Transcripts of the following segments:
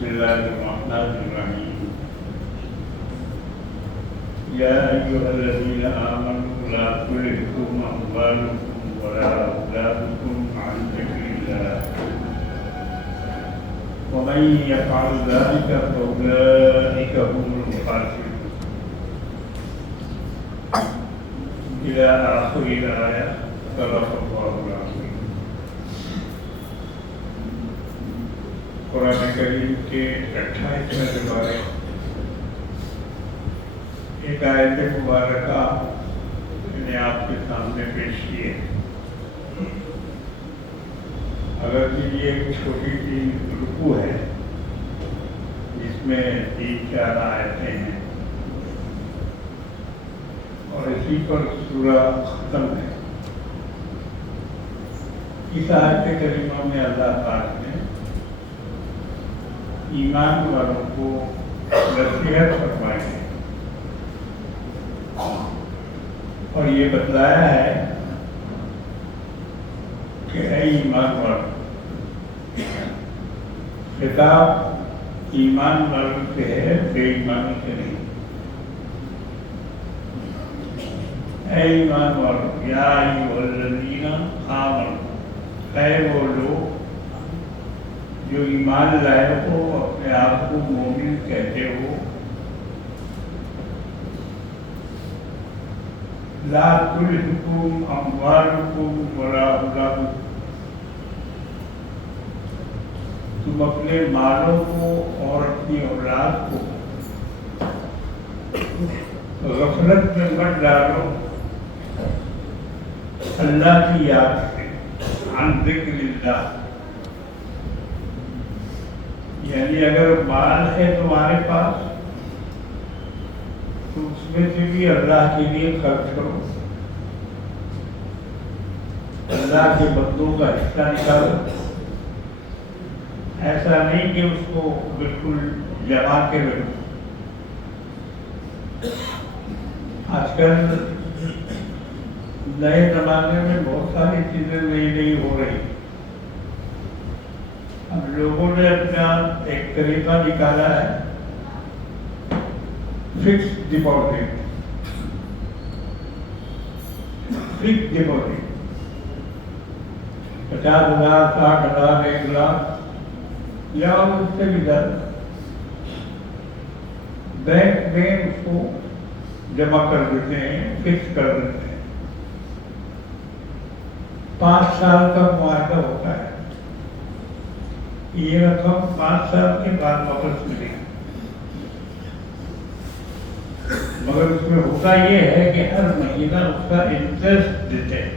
بسم الله الرحمن الرحيم يا أيها الذين آمنوا لا تلهكم أموالكم ولا أولادكم عن ذكر الله ومن يفعل ذلك فأولئك هم الخاسرون إلى آخر الآية. صدق الله العظيم. قرآن کریم کے 28ویں پارے ایک آیت مبارکہ میں نے آپ کے سامنے پیش کی ہے. اگرچہ یہ ایک چھوٹی سی رکوع ہے جس میں 3-4 آیتیں ہیں اور اسی پر سورہ ختم ہے. اس آیت کریمہ میں اللہ پاک نے ایمان والوں کو نصیحت فرمائی ہے اور یہ بتلایا ہے کہ اے ایمان والوں، خطاب ایمان والوں سے ہے، بے ایمانوں سے نہیں. اے ایمان والوں، یا ایھا الذین آمنوا، اے وہ لوگ جو ایمان لائے ہو، اپنے آپ کو مومن کہتے ہو، لا تلہکم اموالکم ولا اولادکم، تم اپنے مالوں کو اور اپنی اولاد کو غفلت میں مت ڈالو اللہ کی یاد سے، عن ذکر اللہ. یعنی اگر مال ہے تمہارے پاس تو اس میں سے بھی اللہ کے لیے خرچ کرو، اللہ کے بندوں کا حصہ نکالو. ایسا نہیں کہ اس کو بالکل جما کے رکھو. آج کل نئے زمانے میں بہت ساری چیزیں نئی ہو رہی. ہم لوگوں نے اپنا ایک طریقہ نکالا ہے، fix deposit. Fix deposit 50,000 60,000 1 lakh یا اس سے بھی زیادہ بینک میں اس کو جمع کر دیتے ہیں، فکس کر دیتے ہیں. 5 سال کا معاہدہ ہوتا ہے. یہ رقم 5 سال کے بعد واپس ملے گی، مگر اس میں ہوتا یہ ہے کہ ہر مہینہ اس کا انٹرسٹ دیتے ہیں.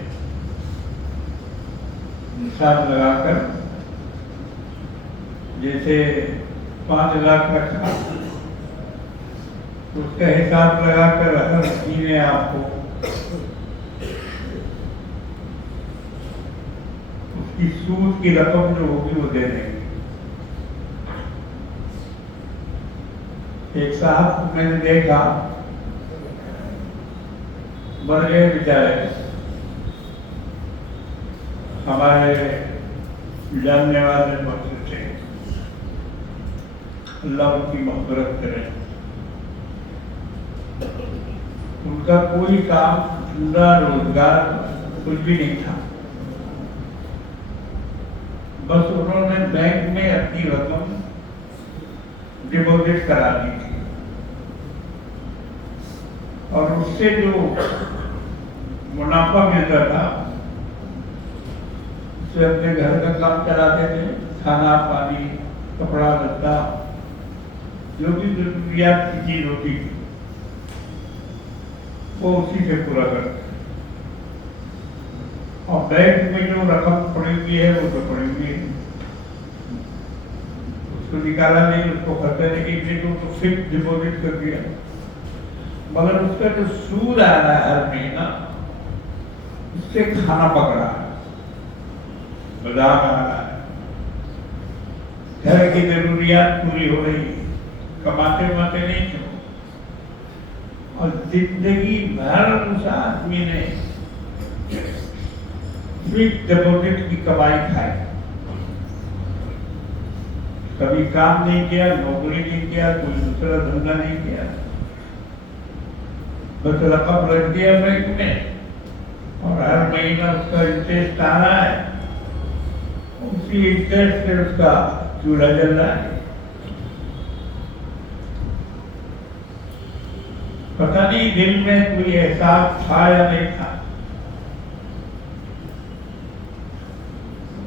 حساب لگا کر جیسے 5 لاکھ رکھا، اس کا حساب لگا کر ہر مہینے آپ کو اس کی سود کی رقم جو ہوگی وہ دے دیں گے. ایک صاحب کو میں نے دیکھا، مر گئے بیچارے، ہمارے جاننے والے بہت تھے، اللہ ان کی مغفرت کرے. ان کا کوئی کام دھندا روزگار کچھ بھی نہیں تھا، بس انہوں نے بینک میں اپنی رقم ڈپازٹ کرا دی تھی اور اس سے جو منافع ملتا تھا اس سے اپنے گھر کا کام چلاتے تھے. کھانا پانی کپڑا لتا جو بھی ضروریات کی چیز ہوتی تھی وہ اسی سے پورا کرتے. اور بینک میں جو رقم پڑی ہوئی ہے وہ تو پڑی ہوئی ہے، اس کو نکالا نہیں، اس کو خرچہ نہیں کی، تو فکس ڈپازٹ کر دیا. مگر اس کا جو سود آ رہا ہے ہر مہینہ، اس سے کھانا پک رہا ہے، بازار آ رہا ہے، گھر کی ضروریات پوری ہو رہی، کماتے نہیں چھو. اور زندگی بھر اس آدمی نے فکس ڈپازٹ کی کمائی کھائی. کبھی کام نہیں کیا، نوکری نہیں کیا، کوئی دوسرا دھندا نہیں کیا، بس رقم رکھ دیا بینک میں اور ہر مہینہ اس کا انٹرسٹ آ رہا ہے، اسی انٹرسٹ سے اس کا چولہا جل رہا ہے. پتہ نہیں دل میں کوئی احساس تھا یا نہیں تھا.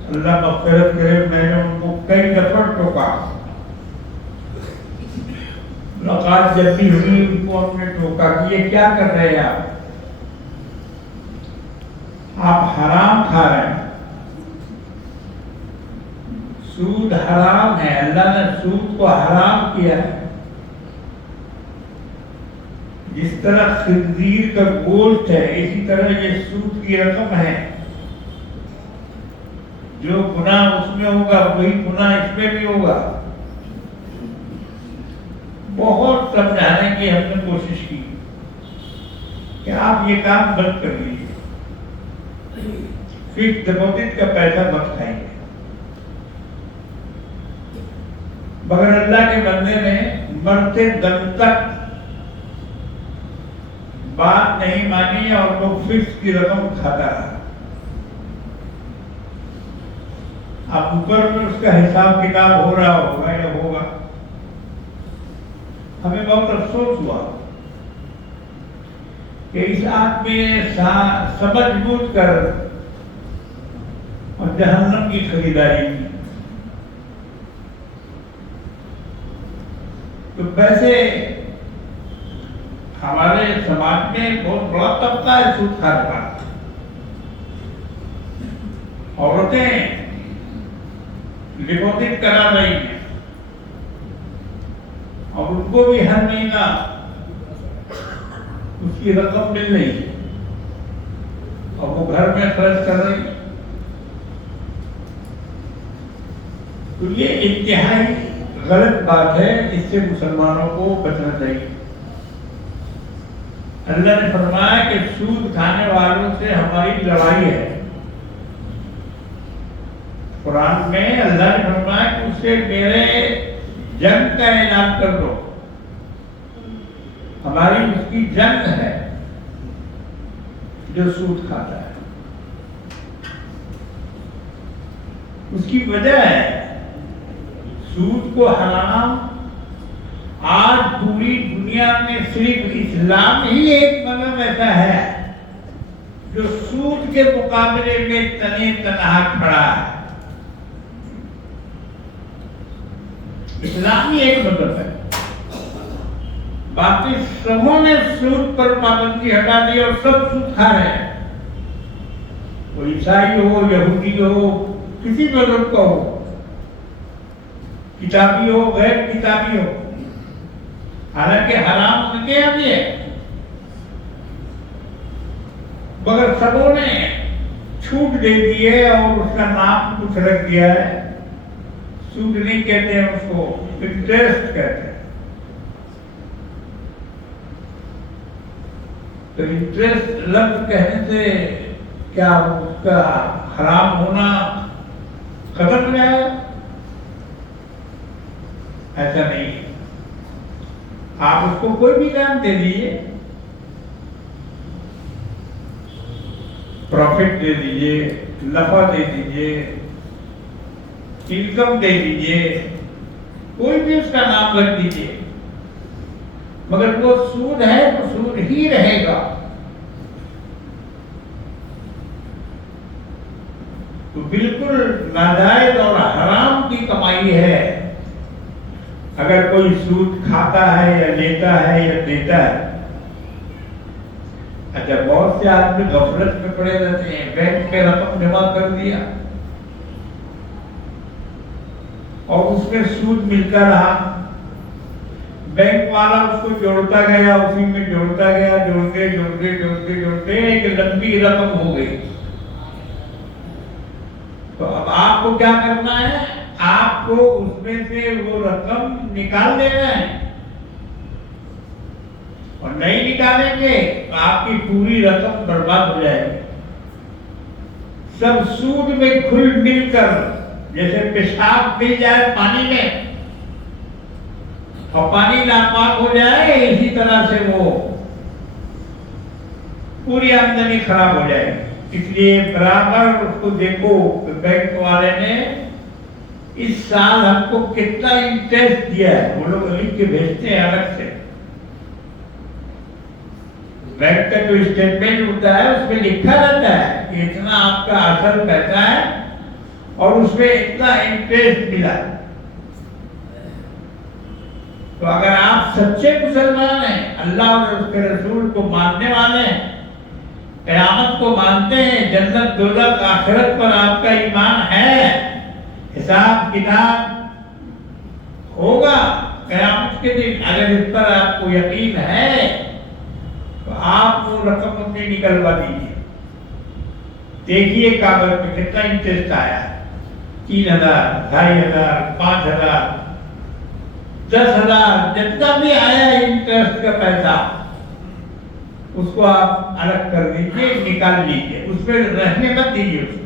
اللہ مغفرت کرے، میں نے ان کو کئی دفعہ ٹوکا. ملاقات جب بھی ہوئی ان کو ہم نے ٹوکا کہ یہ کیا کر رہے ہیں آپ حرام کھا رہے ہیں. سود حرام ہے، اللہ نے سود کو حرام کیا ہے. جس طرح خنزیر کا گوشت ہے اسی طرح یہ سود کی رقم ہے. جو گناہ اس میں ہوگا وہی گناہ اس میں بھی ہوگا. بہت سمجھانے کی ہم نے کوشش کی کہ آپ یہ کام بند کر لیجیے، فکس ڈپازٹ کا پیسہ مت کھائیں گے. مگر اللہ کے بندے نے مرتے دم تک بات نہیں مانی اور وہ فکس کی رقم کھاتا رہا. اب اوپر میں اس کا حساب کتاب ہو رہا ہوگا یا ہوگا. ہمیں بہت افسوس ہوا کہ اس آدمی نے سمجھ بوجھ کر اور جہنم کی خریداری کی. تو ویسے ہمارے سماج میں بہت بڑا طبقہ ہے سود کھانے والا. عورتیں ڈپازٹ کرا رہی ہیں اور ان کو بھی ہر مہینہ اس کی رقم مل رہی ہے اور وہ گھر میں خرچ کر رہی ہے. تو یہ انتہائی غلط بات ہے، اس سے مسلمانوں کو بچنا چاہیے. اللہ نے فرمایا کہ سود کھانے والوں سے ہماری لڑائی ہے. قرآن میں اللہ نے فرمایا کہ اس سے میرے جنگ کا اعلان کر دو. ہماری اس کی جنگ ہے جو سود کھاتا ہے. اس کی وجہ ہے سود کو حرام آج پوری دنیا میں صرف اسلام ہی ایک مذہب ایسا ہے جو سود کے مقابلے میں تنے تنہا کھڑا ہے. اسلام ہی ایک مذہب ہے. باقی سبوں نے سود پر پابندی ہٹا دی اور سب سود کھا رہے ہیں. وہ عیسائی ہو، یہودی ہو، کسی مذہب کا ہو، کتابی ہو، غیر کتابی ہو، حالانکہ حرام ان کے یہاں بھی ہے، مگر سبوں نے چھوٹ دے دی ہے اور اس کا نام کچھ رکھ دیا ہے. سود نہیں کہتے ہیں، اس کو انٹرسٹ کہتے ہیں. تو انٹرسٹ لفظ کہنے سے کیا اس کا حرام ہونا ختم ہو جائے گا؟ ایسا نہیں ہے. آپ اس کو کوئی بھی نام دے دیجیے، پروفٹ دے دیجیے، نفع دے دیجیے، انکم دے دیجیے، کوئی بھی اس کا نام رکھ دیجیے، مگر وہ سود ہے تو سود ہی رہے گا. تو بالکل ناجائز اور حرام کی کمائی ہے اگر کوئی سود کھاتا ہے یا لیتا ہے یا دیتا ہے. اچھا، بہت سے آدمی غفلت میں پڑے رہتے ہیں، بینک میں رقم جمع کر دیا اور اس میں سود ملتا رہا. بینک والا اس کو جوڑتا گیا، اسی میں جوڑتا گیا، جوڑتے جوڑتے جوڑتے جوڑتے ایک لمبی رقم ہو گئی. تو اب آپ کو کیا کرنا ہے؟ آپ کو اس میں سے وہ رقم نکال دینا ہے، اور نہیں نکالیں گے تو آپ کی پوری رقم برباد ہو جائے گی. سب سود میں گھل مل کر جیسے پیشاب مل جائے پانی میں اور پانی ناپاک ہو جائے، اسی طرح سے وہ پوری آمدنی خراب ہو جائے. اس لیے برابر اس کو دیکھو کہ بینک والے نے اس سال ہم کو کتنا انٹرسٹ دیا ہے، وہ لوگ لکھ کے بھیجتے ہیں الگ سے. بینک کا جو اسٹیٹمنٹ ہوتا ہے اس میں لکھا رہتا ہے کہ اتنا آپ کا اصل پیسہ ہے اور اس میں اتنا انٹرسٹ ملا. تو اگر آپ سچے مسلمان ہیں، اللہ اور اس کے رسول کو ماننے والے ہیں، قیامت کو مانتے ہیں، جنت دولت آخرت پر آپ کا ایمان ہے، حساب کتاب ہوگا قیامت کے دن، اگر اس پر آپ کو یقین ہے تو آپ وہ رقم اپنی نکلوا دیجیے. دیکھیے کاغذ پہ کتنا انٹرسٹ آیا ہے، 3000 2500 5000 10,000 جتنا بھی آیا ہے انٹرسٹ کا پیسہ، اس کو آپ الگ کر دیجیے، نکال لیجیے، اس پہ رہنے مت دیجیے اس کو.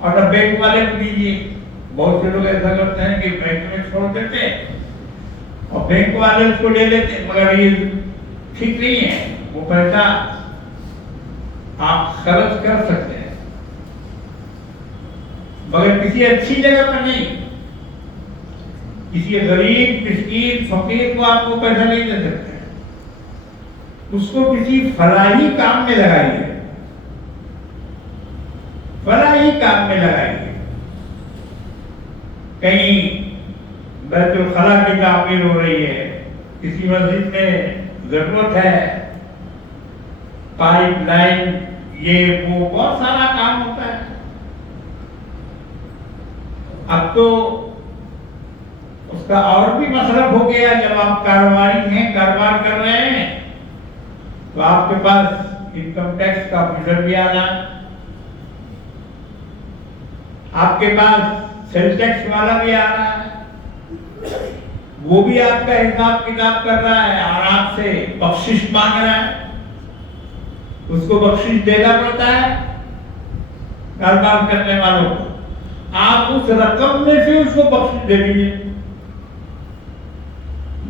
اور اب بینک والے کو دیجیے. بہت سے لوگ ایسا کرتے ہیں کہ بینک میں چھوڑ دیتے ہیں اور بینک والے اس کو لے لیتے ہیں، مگر یہ ٹھیک نہیں ہے. وہ پیسہ آپ خرچ کر سکتے ہیں مگر کسی اچھی جگہ پر نہیں. کسی غریب مسکین فقیر کو آپ کو پیسہ نہیں دے سکتے، اس کو کسی فلاحی کام میں لگائیے، فلاحی کام میں لگائیے. کہیں بیت الخلا کی تعمیر ہو رہی ہے، کسی مسجد میں ضرورت ہے، پائپ لائن، یہ وہ بہت سارا کام ہوتا ہے. اب تو اس کا اور بھی مصرف ہو گیا. جب آپ کاروباری ہیں، کاروبار کر رہے ہیں، تو آپ کے پاس انکم ٹیکس کا آفیسر بھی آ رہا ہے، آپ کے پاس سیل ٹیکس والا بھی آ رہا ہے، وہ بھی آپ کا حساب کتاب کر رہا ہے اور آپ سے بخشش مانگ رہا ہے. اس کو بخشش دینا پڑتا ہے کاروبار کرنے والوں کو. آپ اس رقم میں سے اس کو بخشش دے دیجیے.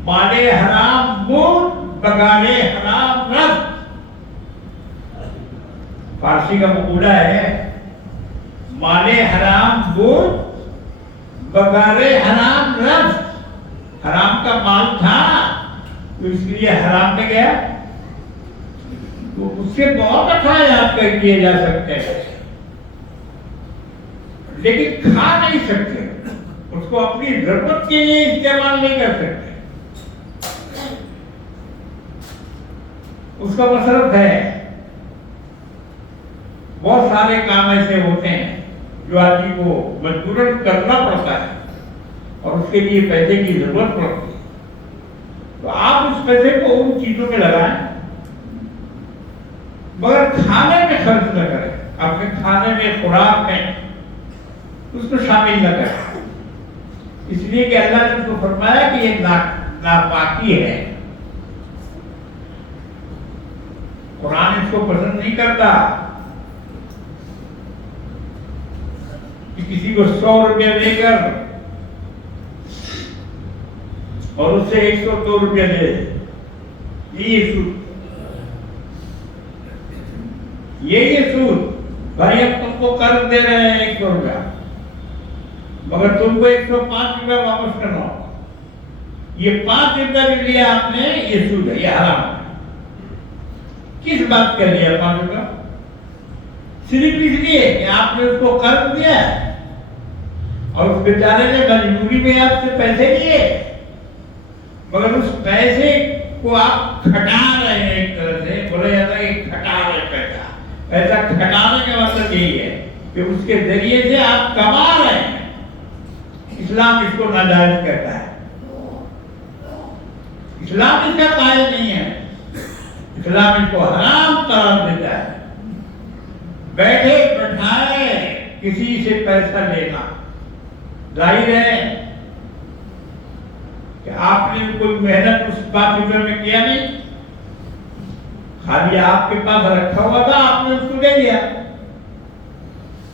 مالے حرام بود بگاڑے حرام رفت، فارسی کا مقولہ ہے. مالے حرام بود بگاڑے حرام رفت. حرام کا مال تھا تو اس کے لیے حرام میں گیا، تو اس سے بہت اخراجات کیے جا سکتے ہیں لیکن کھا نہیں سکتے، اس کو اپنی ضرورت کے لیے استعمال نہیں کر سکتے. اس کا مصرف ہے. بہت سارے کام ایسے ہوتے ہیں جو آدمی کو مجبوراً کرنا پڑتا ہے اور اس کے لیے پیسے کی ضرورت پڑتی ہے. تو آپ اس پیسے کو ان چیزوں میں لگائیں مگر کھانے میں خرچ نہ کریں. اپنے کھانے میں، خوراک میں اس کو شامل نہ کریں، اس لیے کہ اللہ نے اس کو فرمایا کہ یہ ناپاکی ہے. قرآن اس کو پسند نہیں کرتا کہ کسی کو 100 روپیہ دے کر اور اس سے 102 روپیہ دے. یہ سود. بھائی اب تم کو قرض دے رہے ہیں 100 روپیہ مگر تم کو 105 روپیہ واپس کرنا ہوگا. یہ 5 روپیہ بھی لیا آپ نے، یہ سود ہے، یہ حرام ہے. کس بات کا لیا 5 روپیہ؟ صرف اس لیے کہ آپ نے اس کو قرض دیا اور اس بیچارے نے مجبوری میں آپ سے پیسے لیے مگر اس پیسے کو آپ کھٹا رہے ہیں. ایک طرح سے بولا جاتا ہے کہ کھٹا رہے پیسہ. پیسہ کھٹانے کا مطلب یہی ہے کہ اس کے ذریعے سے آپ کما رہے ہیں. اسلام اس کو ناجائز کہتا ہے. اسلام اس کا قائل نہیں ہے. اسلام اس کو حرام قرار دیتا ہے. بیٹھے بٹھائے کسی سے پیسہ لینا، ظاہر ہے کہ آپ نے کوئی محنت اس 5 روپے میں کیا نہیں، خالی آپ کے پاس رکھا ہوا تھا، آپ نے اس کو دے دیا.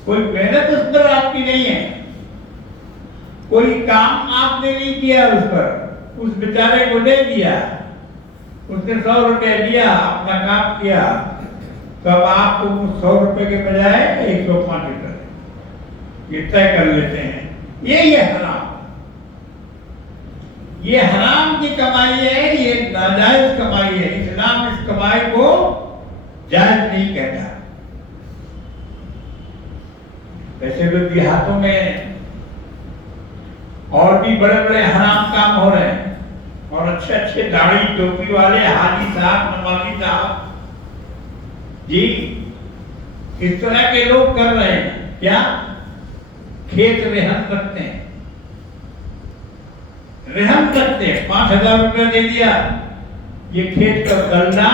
کوئی محنت اس پر آپ کی نہیں ہے، کوئی کام آپ نے نہیں کیا اس پر، اس بیچارے کو دے دیا، اس نے 100 روپے دیا، اپنا کام کیا، تو اب آپ کو 100 روپے کے بجائے 105 روپے یہ طے کر لیتے ہیں. یہ حرام، یہ حرام کی کمائی ہے، یہ ناجائز کمائی ہے. اسلام اس کمائی کو جائز نہیں کہتا. ویسے تو دیہاتوں میں اور بھی بڑے بڑے حرام کام ہو رہے ہیں، اور اچھے اچھے داڑھی ٹوپی والے حاجی صاحب، نمازی صاحب جی اس طرح کے لوگ کر رہے ہیں. کیا؟ کھیت رہن رکھتے ہیں، رہن رکھتے ہیں. 5000 روپے دے دیا، یہ کھیت کا غلہ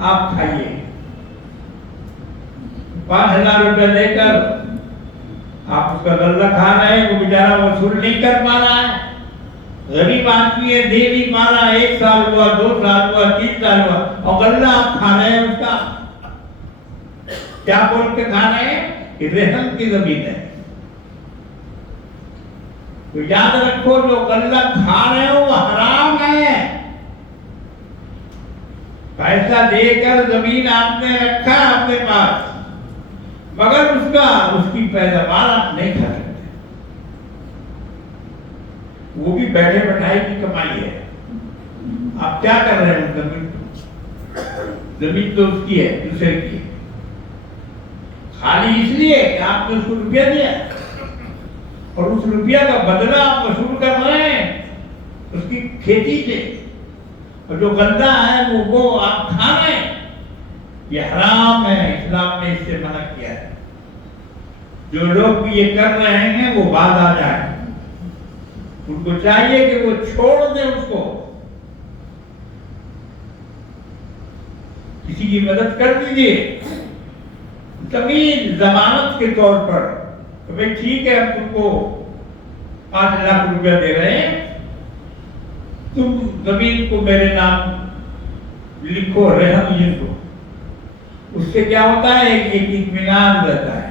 آپ کھائیے. 5000 روپے لے کر آپ اس کا غلہ کھا رہے ہیں، وہ بیچارہ وصول نہیں کر پا رہا ہے. غریب آدمی ہے، دے نہیں پا رہا. 1 سال ہوا، 2 سال ہوا، 3 سال ہوا، اور غلہ آپ کھا رہے ہیں. اس کا کیا بول کے کھا رہے ہیں؟ کہ رحم کی زمین ہے. تو یاد رکھو، جو غلہ کھا رہے ہو وہ حرام ہے. پیسہ دے کر زمین آپ نے رکھا اپنے پاس، مگر اس کی پیداوار آپ نہیں کھا سکتے. وہ بھی بیٹھے بٹھائی کی کمائی ہے. آپ کیا کر رہے ہیں؟ زمین تو اس کی ہے، دوسرے کی ہے. خالی اس لیے کہ آپ نے اس کو روپیہ دیا، اور اس روپیہ کا بدلہ آپ وصول کر رہے ہیں اس کی کھیتی سے، اور جو غلہ ہے وہ آپ کھا رہے ہیں. یہ حرام ہے. اسلام نے اس سے منع کیا ہے. جو لوگ بھی یہ کر رہے ہیں وہ باز آ جائیں. ان کو چاہیے کہ وہ چھوڑ دیں اس کو. کسی کی مدد کر دیجیے زمین ضمانت کے طور پر کہ بھئی ٹھیک ہے، ہم تم کو 5 لاکھ روپیہ دے رہے ہیں، تم زمین کو میرے نام لکھو، رہن لکھو. اس سے کیا ہوتا ہے؟ ایک اطمینان رہتا ہے.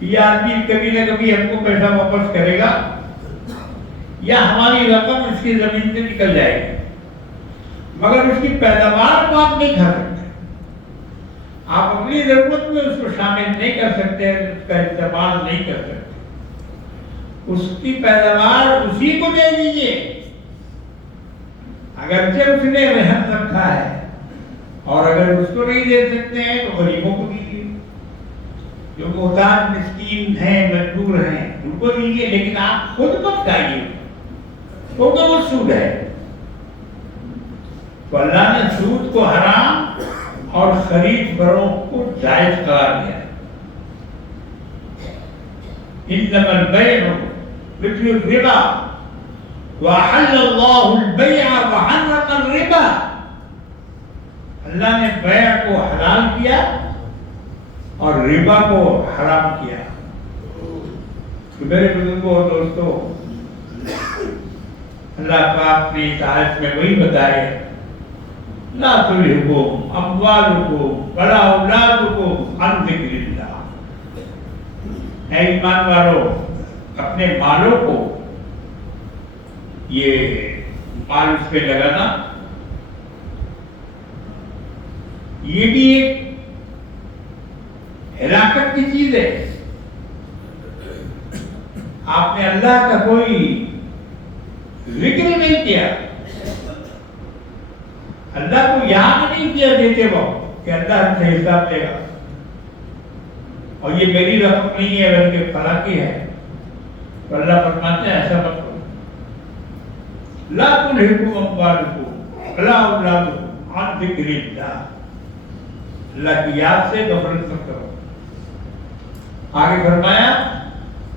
یہ آدمی کبھی نہ کبھی ہم کو پیسہ واپس کرے گا، یا ہماری رقم اس کی زمین سے نکل جائے گی. مگر اس کی پیداوار کو آپ نہیں کھا سکتے. آپ اپنی ضرورت میں اس کو شامل نہیں کر سکتے، اس کا استعمال نہیں کر سکتے. اس کی پیداوار اسی کو دے دیجیے. اگرچہ اس نے رہن رکھا ہے، اور اگر اس کو نہیں دے سکتے ہیں تو غریبوں کو دیجیے. جو محتاج مسکین ہیں، مجبور ہیں، ان کو دیجیے. لیکن آپ خود مت کھائیے، کیونکہ وہ سود ہے. تو اللہ نے سود کو حرام اور خرید فروخت کو جائز قرار دیا. انما البيع مثل الربا وأحل الله البيع وحرم الربا. اللہ نے بیع کو حلال کیا اور ربا کو حرام کیا. تو میرے بزرگوں اور دوستوں، اللہ پاک نے اس آیت میں وہی بتائے: لا تلهكم اموالكم ولا اولادكم عن ذکر اللہ. اے ایمان والو، اپنے مالوں کو، یہ مال اس پہ لگانا، یہ بھی ایک ہلاکت کی چیز ہے. آپ نے اللہ کا کوئی ذکر نہیں کیا، اللہ کو یاد نہیں کیا دیتے وقت کہ اللہ ہم سے حساب لے گا، اور یہ میری رقم نہیں ہے بلکہ فلاں کی ہے. تو اللہ فرماتے ہیں ایسا مت کرو. لا تلهكم اموالكم ولا اولادكم عن ذکر اللہ. اللہ کی یاد سے غفلت مت کرو. آگے فرمایا: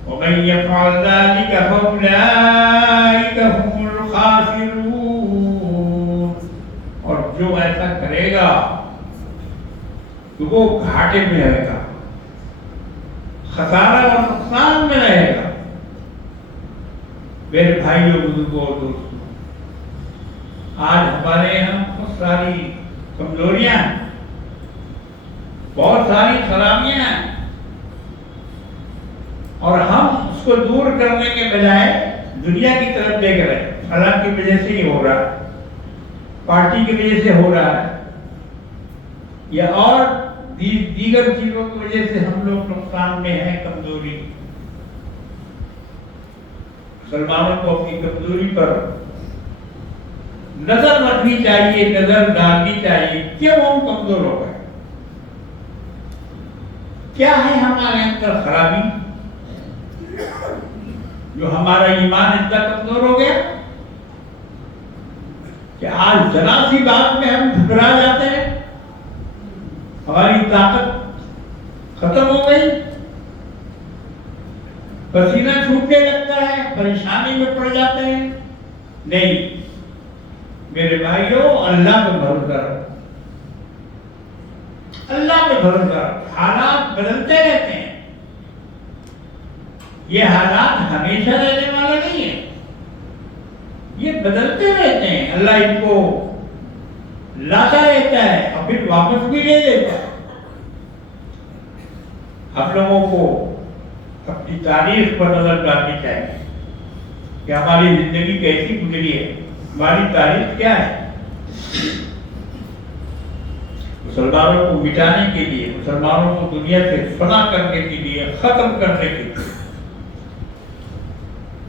ومن يفعل ذلك فاولئك هم الخاسرون. اور جو ایسا کرے گا تو وہ گھاٹے میں رہے گا، خسارہ اور نقصان میں رہے گا. میرے بھائیوں، بزرگوں اور دوستوں، آج ہمارے یہاں بہت ساری کمزوریاں ہیں، بہت ساری خرابیاں ہیں، اور ہم اس کو دور کرنے کے بجائے دنیا کی طرف دیکھ رہے ہیں، فلاں کی وجہ سے ہی ہو رہا ہے، پارٹی کی وجہ سے ہو رہا ہے، یا اور دیگر چیزوں کی وجہ سے ہم لوگ نقصان میں ہیں، کمزوری۔ مسلمانوں کو اپنی کمزوری پر نظر رکھنی چاہیے، نظر ڈالنی چاہیے، کیوں ہم کمزور ہو گئے، کیا ہے ہمارے اندر خرابی جو ہمارا ایمان اتنا کمزور ہو گیا کہ آج ذرا سی بات میں ہم گھبرا جاتے ہیں، ہماری طاقت ختم ہو گئی، پسینہ چھوٹنے لگتا ہے، پریشانی میں پڑ جاتے ہیں۔ نہیں میرے بھائیوں، اللہ پہ بھروسہ رکھو، اللہ پہ بھروسہ رکھو۔ حالات بدلتے رہتے ہیں، یہ حالات ہمیشہ رہنے والے نہیں ہیں، یہ بدلتے رہتے ہیں۔ اللہ ان کو لاتا رہتا ہے اور پھر واپس بھی لے لیتا ہے۔ ہم لوگوں کو اپنی تاریخ پر نظر ڈالنی چاہیے کہ ہماری زندگی کیسی گزری ہے، ہماری تاریخ کیا ہے۔ مسلمانوں کو مٹانے کے لیے، مسلمانوں کو دنیا سے فنا کرنے کے لیے، ختم کرنے کے لیے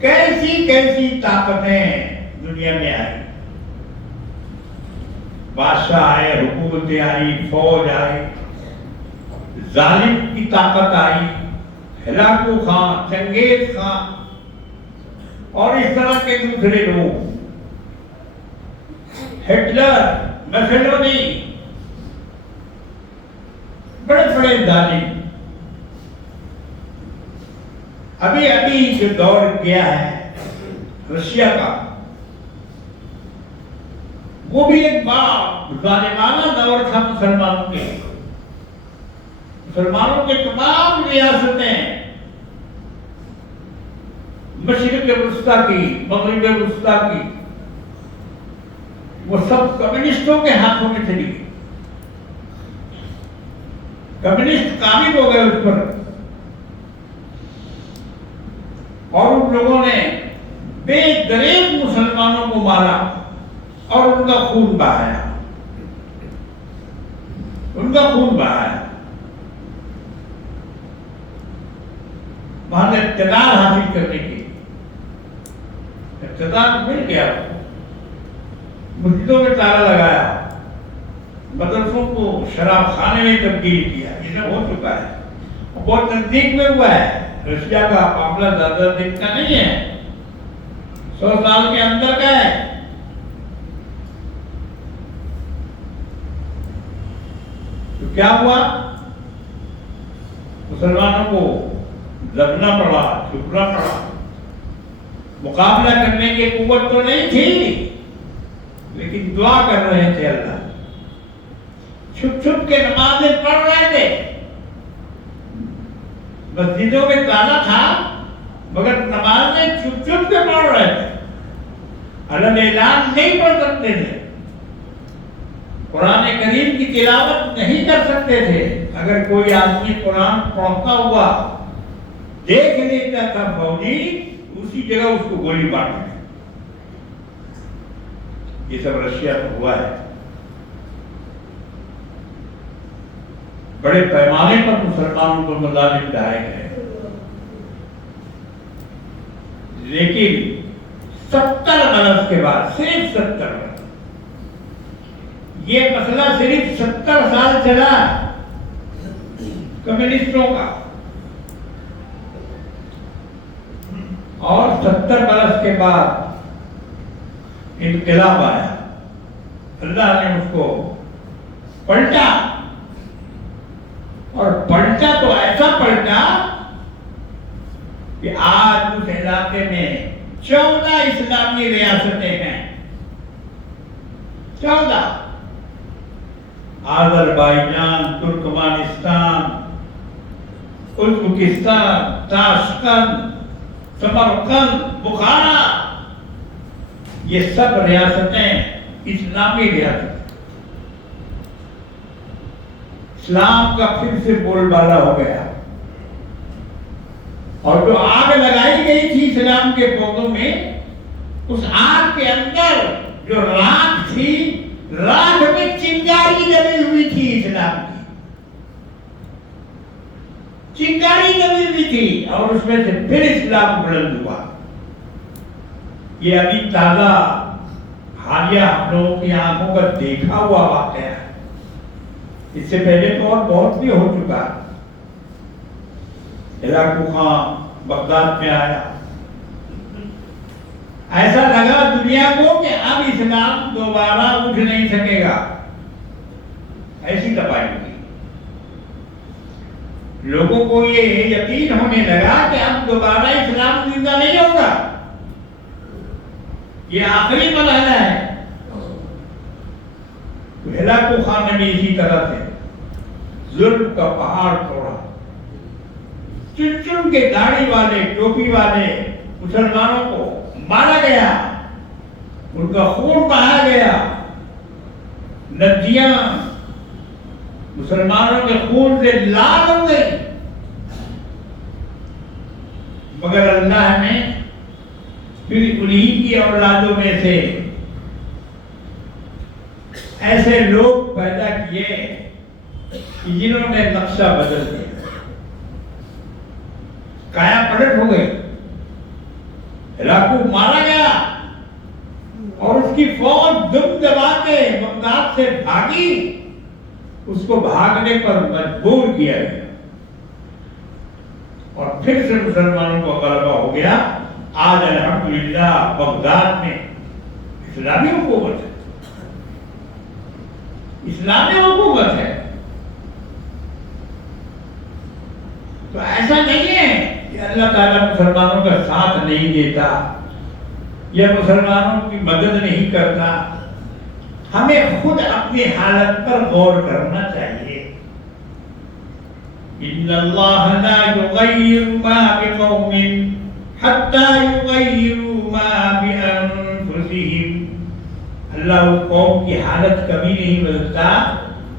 کیسی کیسی طاقتیں دنیا میں آئی، بادشاہ آئے، حکومتیں آئی، فوج آئی، ظالم کی طاقت آئی، ہلاکو خان، چنگیز خان اور اس طرح کے دوسرے لوگ، ہٹلر، مسولینی، بڑے بڑے ظالم۔ ابھی جو دور گیا ہے رشیا کا، وہ بھی ایک بڑا ظالمانہ دور تھا مسلمانوں کے۔ مسلمانوں کے تمام ریاستیں، مشرق وسطیٰ کی، مغرب وسطیٰ کی، وہ سب کمیونسٹوں کے ہاتھوں میں چلی گئی۔ کمیونسٹ قابض ہو گئے اس پر، اور ان لوگوں نے بے دریغ مسلمانوں کو مارا اور ان کا خون بہایا، ان کا خون بہایا۔ وہاں نے اقتدار حاصل کرنے کی، اقتدار مل گیا، مسجدوں میں تالا لگایا، مدرسوں کو شراب خانے میں تبدیل کیا، یہ سب ہو چکا ہے، بہت نزدیک میں ہوا ہے۔ رشیا کا معاملہ زیادہ دن کا نہیں ہے، 100 سال کے اندر کا ہے۔ تو کیا ہوا؟ مسلمانوں کو لڑنا پڑا، جھکنا پڑا، مقابلہ کرنے کی قوت تو نہیں تھی، لیکن دعا کر رہے تھے اللہ، چھپ چھپ کے نمازیں پڑھ رہے تھے، مسجدوں میں تالا تھا مگر نمازیں چھپ چھپ کے پڑھ رہے تھے، علن اعلان نہیں پڑھ سکتے تھے، قرآن کریم کی تلاوت نہیں کر سکتے تھے۔ اگر کوئی آدمی قرآن پڑھتا ہوا دیکھ لیتا تھا فوجی، اسی جگہ اس کو گولی مار دی۔ یہ سب رشیا میں ہوا ہے، بڑے پیمانے پر مسلمانوں کو مظالم ڈھائے گئے، لیکن 70 برس کے بعد، صرف 70 برس، یہ مسئلہ صرف 70 سال چلا کمیونسٹوں کا، اور 70 برس کے بعد انقلاب آیا، اللہ نے اس کو پلٹا، اور پلٹا تو ایسا پلٹا کہ آج اس علاقے میں 14 اسلامی ریاستیں ہیں، 14، آذربائیجان، ترکمانستان، ازبکستان، تاشقند، سمرقند، بخارا، یہ سب ریاستیں اسلامی ریاستیں، اسلام کا پھر سے بول بالا ہو گیا، اور جو آگ لگائی گئی تھی اسلام کے پودوں میں، اس آگ کے اندر جو راکھ تھی، راکھ میں چنگاری جمی ہوئی تھی اسلام کی، چنگاری جمی ہوئی تھی، اور اس میں سے پھر اسلام بلند ہوا۔ یہ ابھی تازہ حالیہ ہم لوگوں کی آنکھوں کا دیکھا ہوا واقعہ ہے، اس سے پہلے تو اور بہت بھی ہو چکا۔ ہلاکو خان بغداد میں آیا، ایسا لگا دنیا کو کہ اب اسلام دوبارہ اٹھ نہیں سکے گا، ایسی تباہی ہوئی۔ لوگوں کو یہ یقین ہونے لگا کہ اب دوبارہ اسلام زندہ نہیں ہوگا، یہ آخری مرحلہ ہے۔ تو ہلاکو خان نے بھی اسی طرح سے ظلم کا پہاڑ توڑا، چن چن کے داڑھی والے ٹوپی والے مسلمانوں کو مارا گیا، ان کا خون بہایا گیا، ندیاں مسلمانوں کے خون سے لال ہو گئی، مگر اللہ نے پھر انہی کی اولادوں میں سے ایسے لوگ پیدا کیے کہ جنہوں نے نقشہ بدل دیا، کایا پلٹ ہو گئی۔ ہلاکو مارا گیا اور اس کی فوج دم دبا کے بغداد سے بھاگی، اس کو بھاگنے پر مجبور کیا گیا، اور پھر سے مسلمانوں کو غلبہ ہو گیا۔ آج الحمدللہ بغداد میں اسلامی حکومت ہے، اسلامی حکومت ہے۔ تو ایسا نہیں ہے کہ اللہ تعالیٰ مسلمانوں کا ساتھ نہیں دیتا یا مسلمانوں کی مدد نہیں کرتا، ہمیں خود اپنی حالت پر غور کرنا چاہیے۔ ان اللہ لا یغیر ما بقوم حتی یغیروا ما بانفسہم، اللہ اس قوم کی حالت کبھی نہیں بدلتا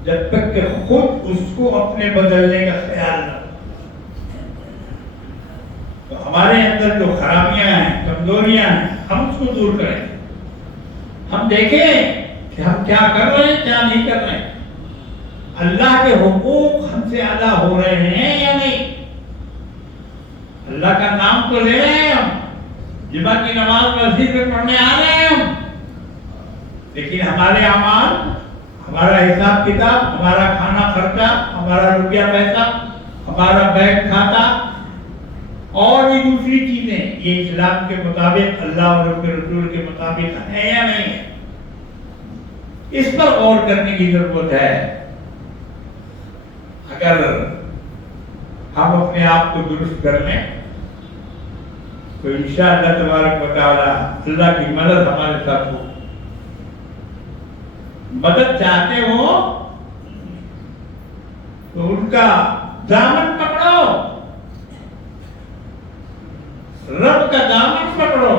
جب تک کہ خود اس کو اپنے بدلنے کا خیال نہ ہو۔ تو ہمارے اندر جو خرابیاں ہیں، کمزوریاں ہیں، ہم اس کو دور کریں، ہم دیکھیں کہ ہم کیا کر رہے ہیں، کیا نہیں کر رہے ہیں، اللہ کے حقوق ہم سے ادا ہو رہے ہیں یا نہیں۔ اللہ کا نام تو لے رہے ہیں، ہم جمعہ کی نماز مسجد میں پڑھنے آ رہے ہیں ہم، لیکن ہمارے اعمال، ہمارا حساب کتاب، ہمارا کھانا خرچہ، ہمارا روپیہ پیسہ، ہمارا بینک کھاتا اور بھی دوسری چیزیں، یہ اسلام کے مطابق، اللہ اور اس کے رسول کے مطابق ہے یا نہیں ہے، اس پر غور کرنے کی ضرورت ہے۔ اگر ہم اپنے آپ کو درست کر لیں تو انشاءاللہ تبارک و تعالی اللہ کی مدد ہمارے ساتھ ہو۔ مدد چاہتے ہو تو ان کا دامن پکڑو، رب کا دامن پکڑو،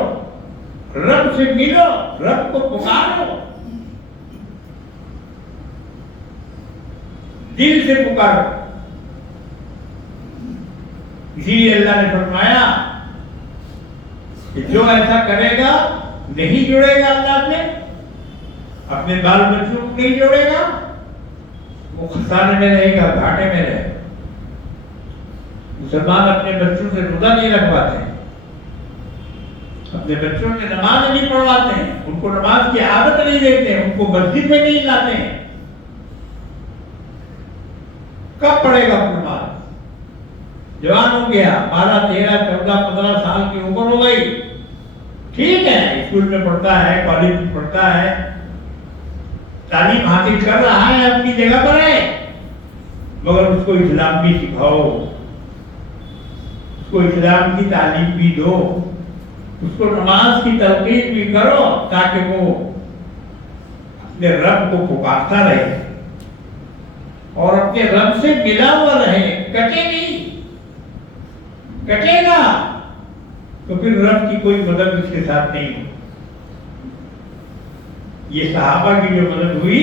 رب سے ملو، رب کو پکارو، دل سے پکارو۔ اسی لیے اللہ نے فرمایا کہ جو ایسا کرے گا، نہیں جڑے گا اللہ سے، اپنے بال بچوں کو نہیں جوڑے گا، وہ خسارے میں رہے گا، گھاٹے میں رہے گا۔ مسلمان اپنے بچوں سے روزہ نہیں رکھواتے ہیں، اپنے بچوں سے نماز نہیں پڑھواتے ہیں، ان کو نماز کی عادت نہیں دیتے ہیں، ان کو مسجد میں نہیں لاتے ہیں۔ کب پڑھے گا نماز؟ جوان ہو گیا، 12 13 14 15 سال کی عمر ہو گئی، ٹھیک ہے، اسکول میں پڑھتا ہے، کالج میں پڑھتا ہے، تعلیم حاصل کر رہا ہے، اپنی جگہ پر ہے، مگر اس کو اسلام بھی سکھاؤ، اس کو اسلام کی تعلیم بھی دو، اس کو نماز کی تلقین بھی کرو، تاکہ وہ اپنے رب کو پکارتا رہے اور اپنے رب سے ملا ہوا رہے، کٹے نہیں، کٹے گا تو پھر رب کی کوئی مدد اس کے ساتھ نہیں ہو۔ یہ صحابہ کی جو مدد ہوئی